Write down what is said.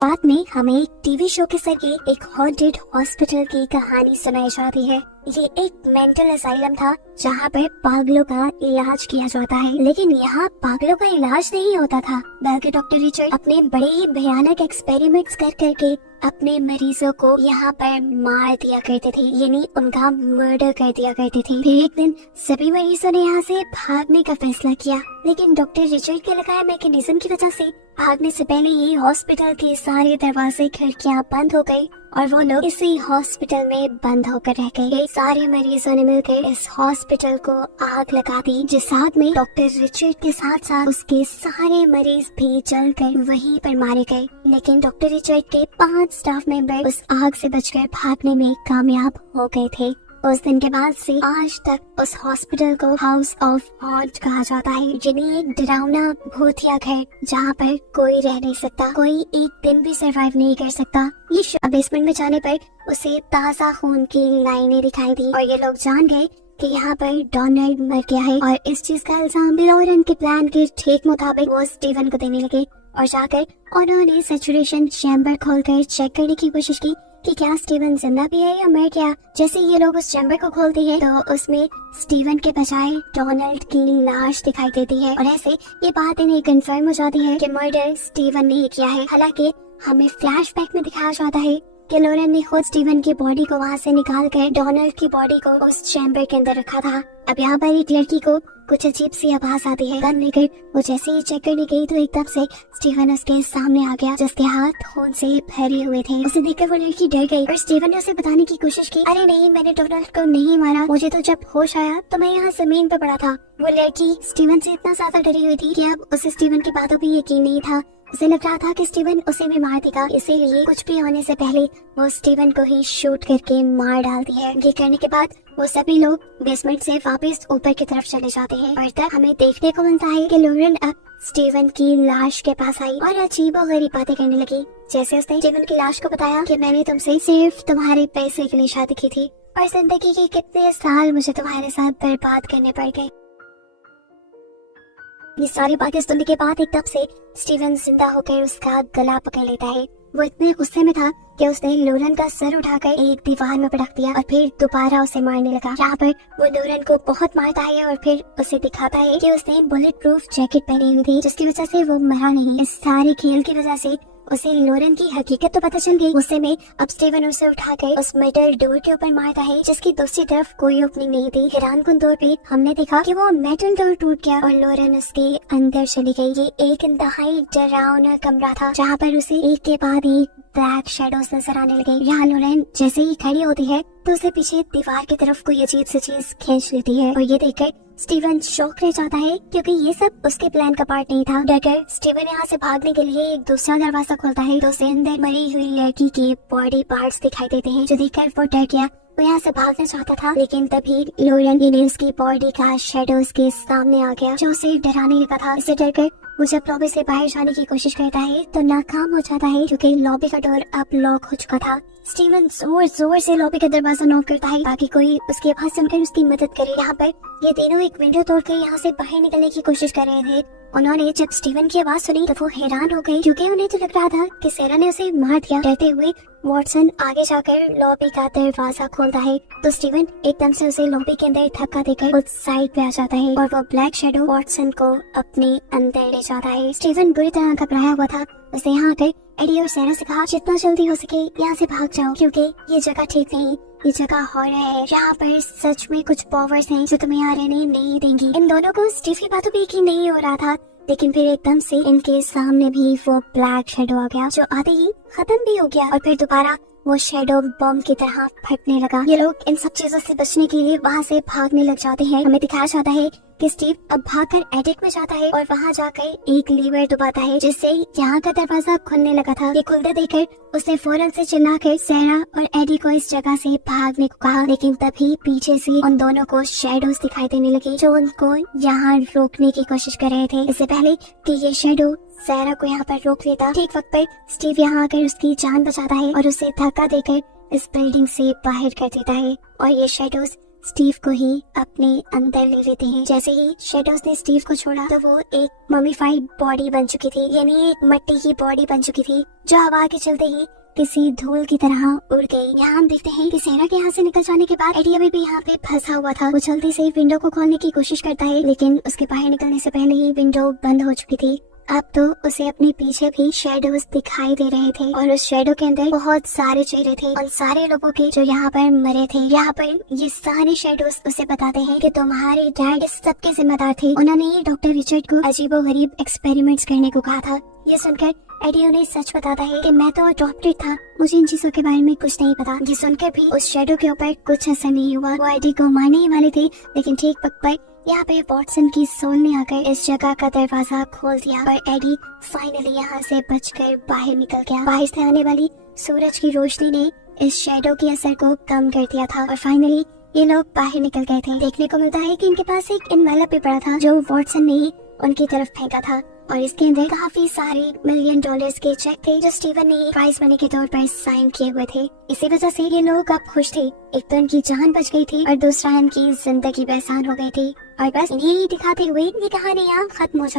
बाद में हमें एक टीवी शो के जरिए एक हॉन्टेड हॉस्पिटल की कहानी सुनाई जाती है। ये एक मेंटल असाइलम था जहाँ पर पागलों का इलाज किया जाता है, लेकिन यहाँ पागलों का इलाज नहीं होता था, बल्कि डॉक्टर रिचर्ड अपने बड़े ही भयानक एक्सपेरिमेंट्स कर करके अपने मरीजों को यहाँ पर मार दिया करते थे, यानी उनका मर्डर कर दिया करते थे। फिर एक दिन सभी मरीजों ने यहाँ से भागने का फैसला किया, लेकिन डॉक्टर रिचर्ड के लगाए मैकेनिज्म की वजह से भागने से पहले ही हॉस्पिटल के सारे दरवाजे खिड़कियाँ बंद हो गई और वो लोग इसी हॉस्पिटल में बंद होकर रह गए। सारे मरीजों ने मिलकर इस हॉस्पिटल को आग लगा दी, जिस आग में डॉक्टर रिचर्ड के साथ साथ उसके सारे मरीज भी जलकर वहीं पर मारे गए। लेकिन डॉक्टर रिचर्ड के 5 स्टाफ मेंबर उस आग से बचकर भागने में कामयाब हो गए थे। उस दिन के बाद से आज तक उस हॉस्पिटल को हाउस ऑफ हॉन्ट कहा जाता है, जिन्हें एक डरावना भूतिया घर जहाँ पर कोई रह नहीं सकता, कोई एक दिन भी सरवाइव नहीं कर सकता। ये बेसमेंट में जाने पर उसे ताज़ा खून की लाइनें दिखाई दी और ये लोग जान गए कि यहाँ पर डोनाल्ड मर गया है, और इस चीज का इल्जाम लॉरेन के प्लान के ठीक मुताबिक वो स्टीवन को देने लगे। और जाकर उन्होंने सैचुरेशन चैम्बर खोलकर चेक करने की कोशिश की कि क्या स्टीवन जिंदा भी है या मर गया। जैसे ये लोग उस चैम्बर को खोलते हैं तो उसमें स्टीवन के बजाय डोनाल्ड की लाश दिखाई देती है, और ऐसे ये बात इन्हें कंफर्म हो जाती है कि मर्डर स्टीवन ने किया है। हालांकि हमें फ्लैशबैक में दिखाया जाता है कि लॉरेन ने खुद स्टीवन की बॉडी को वहाँ से निकाल कर डोनाल्ड की बॉडी को उस चैम्बर के अंदर रखा था। अब यहाँ पर एक लड़की को कुछ अजीब सी आवाज आती है। गन लेकर वो जैसे ही चेक करने गई तो एकदम से स्टीवन उसके सामने आ गया, जिसके हाथ खून से भरे हुए थे। उसे देखकर वो लड़की डर गई और स्टीवन ने उसे बताने की कोशिश की, अरे नहीं, मैंने डोनाल्ड को नहीं मारा, मुझे तो जब होश आया तो मैं यहाँ जमीन पर पड़ा था। वो लड़की स्टीवन से इतना ज्यादा डरी हुई थी कि अब उसे स्टीवन की बातों पर यकीन नहीं था। उसे लग रहा था कि स्टीवन उसे भी मार देगा, इसीलिए कुछ भी होने से पहले वो स्टीवन को ही शूट करके मार डालती है। ये करने के बाद वो सभी लोग बेसमेंट से वापस ऊपर की तरफ चले जाते हैं और तब हमें देखने को मिलता है कि लॉरेन अब स्टीवन की लाश के पास आई और अजीबोगरीब बातें करने लगी। जैसे उसने स्टीवन की लाश को बताया कि मैंने तुमसे सिर्फ तुम्हारे पैसे के लिए शादी की थी और जिंदगी के कितने साल मुझे तुम्हारे साथ बर्बाद करने पड़ गए। ये सारी बातें सुनने के बाद एकदम से स्टीवन जिंदा होकर उसका गला पकड़ लेता है। वो इतने गुस्से में था कि उसने लॉरेन का सर उठाकर एक दीवार में पटक दिया और फिर दोबारा उसे मारने लगा। यहाँ पर वो लॉरेन को बहुत मारता है और फिर उसे दिखाता है कि उसने बुलेट प्रूफ जैकेट पहनी हुई थी, जिसकी वजह से वो मरा नहीं। इस सारे खेल की वजह से उसे लॉरेन की हकीकत तो पता चल गई। गुस्से में अब स्टीवन उसे उठाकर उस मेटल डोर के ऊपर मारता है, जिसकी दूसरी तरफ कोई ओपनिंग नहीं थी। हैरानकुन तौर पे हमने देखा कि वो मेटल डोर टूट गया और लॉरेन उसके अंदर चली गई। ये एक इंतहाई डरावना कमरा था जहाँ पर उसे एक के बाद एक ब्लैक शैडोज नजर आने लगे। यहाँ लॉरेन जैसे ही खड़ी होती है तो उसे पीछे दीवार की तरफ कोई अजीब सी चीज खींच लेती है और ये देखकर स्टीवन शॉक रह जाता है, क्योंकि ये सब उसके प्लान का पार्ट नहीं था। डरकर स्टीवन यहाँ से भागने के लिए एक दूसरा दरवाजा खोलता है तो उसे अंदर मरी हुई लड़की के बॉडी पार्ट्स दिखाई देते हैं, जो देखकर वो डर गया। वो यहाँ से भागना चाहता था, लेकिन तभी लॉरेन ने उसकी बॉडी का शेडो उसके सामने आ गया, जो उसे डराने लगा था। इससे डरकर वो जब लॉबी से बाहर जाने की कोशिश करता है तो नाकाम हो जाता है, क्योंकि लॉबी का डोर अब लॉक हो चुका था। स्टीवन जोर जोर से लॉबी का दरवाजा नॉक करता है ताकि कोई उसकी आवाज सुनकर उसकी मदद करे। यहाँ पर ये तीनों एक विंडो तोड़कर यहाँ से बाहर निकलने की कोशिश कर रहे थे। उन्होंने जब स्टीवन की आवाज सुनी तो वो हैरान हो गई, क्योंकि उन्हें तो लग रहा था कि सेरा ने उसे मार दिया। डरते हुए वॉटसन आगे जाकर लॉबी का दरवाजा खोलता है तो स्टीवन एकदम से उसे लॉबी के अंदर धक्का देकर उस साइड पे आ जाता है और वो ब्लैक शैडो वॉटसन को अपने अंदर ले जाता है। स्टीवन बुरी तरह घबराया हुआ था। उसे यहाँ आकर एडी और सेरा से कहा, जितना जल्दी हो सके यहाँ से भाग जाओ, क्योंकि ये जगह ठीक नहीं, ये जगह हॉरर है, यहाँ पर सच में कुछ पावर्स हैं जो तुम्हें यहाँ रहने नहीं देंगी। इन दोनों को स्टीव की बातों पे यकीन नहीं हो रहा था, लेकिन फिर एकदम से इनके सामने भी वो ब्लैक शैडो आ गया, जो आते ही खत्म भी हो गया और फिर दोबारा वो शैडो बम की तरह फटने लगा। ये लोग इन सब चीजों से बचने के लिए वहाँ से भागने लग जाते हैं। हमें दिखाया जाता है कि स्टीव अब भागकर एडिट में जाता है और वहाँ जाकर एक लीवर दबाता है, जिससे यहाँ का दरवाजा खुलने लगा था। ये खुलते देखकर उसने फौरन से चिल्लाकर सेरा और एडी को इस जगह से भागने को कहा, लेकिन तभी पीछे से उन दोनों को शैडोज दिखाई देने लगे जो उनको यहाँ रोकने की कोशिश कर रहे थे। इससे पहले कि ये शैडो सेरा को यहाँ पर रोक लेता, ठीक वक्त पर स्टीव यहाँ आकर उसकी जान बचाता है और उसे धक्का देकर इस बिल्डिंग से बाहर कर देता है और ये शैडोज स्टीव को ही अपने अंदर ले लेते हैं। जैसे ही शेडोज ने स्टीव को छोड़ा तो वो एक ममीफाइड बॉडी बन चुकी थी, यानी एक मिट्टी की बॉडी बन चुकी थी, जो हवा के चलते ही किसी धूल की तरह उड़ गई। यहाँ हम देखते हैं कि सेरा के यहाँ से निकल जाने के बाद एडी अभी भी यहाँ पे फंसा हुआ था। वो जल्दी से विंडो को खोलने की कोशिश करता है, लेकिन उसके बाहर निकलने से पहले ही विंडो बंद हो चुकी थी। अब तो उसे अपने पीछे भी शेडोज दिखाई दे रहे थे और उस शेडो के अंदर बहुत सारे चेहरे थे, उन सारे लोगों के जो यहाँ पर मरे थे। यहाँ पर ये सारे शेडोज उसे बताते हैं कि तुम्हारे डैड सबके जिम्मेदार थे। उन्होंने डॉक्टर रिचर्ड को अजीबोगरीब एक्सपेरिमेंट्स करने को कहा था। ये सुनकर एडी उन्हें सच बताता है कि मैं तो अडॉप्टेड था, मुझे इन चीजों के बारे में कुछ नहीं पता। ये सुनकर भी उस शेडो के ऊपर कुछ असर नहीं हुआ। वो एडी को मारने ही वाले थे, लेकिन ठीक वक्त पर यहाँ पे वॉटसन की सोल ने आकर इस जगह का दरवाजा खोल दिया और एडी फाइनली यहाँ से बचकर बाहर निकल गया। बाहर से आने वाली सूरज की रोशनी ने इस शेडो के असर को कम कर दिया था और फाइनली ये लोग बाहर निकल गए थे। देखने को मिलता है कि इनके पास एक एनवेलप भी पड़ा था जो वॉटसन ने उनकी तरफ फेंका था और इसके अंदर काफी सारे $1 मिलियन के चेक थे जो स्टीवन ने प्राइज मनी के तौर पर साइन किए हुए थे। इसी वजह से ये लोग अब खुश थे। एक तो इनकी जान बच गई थी और दूसरा इनकी जिंदगी बेसान हो गई थी। और बस इन्हें दिखाते हुए ये कहानी यहाँ खत्म हो जाती है।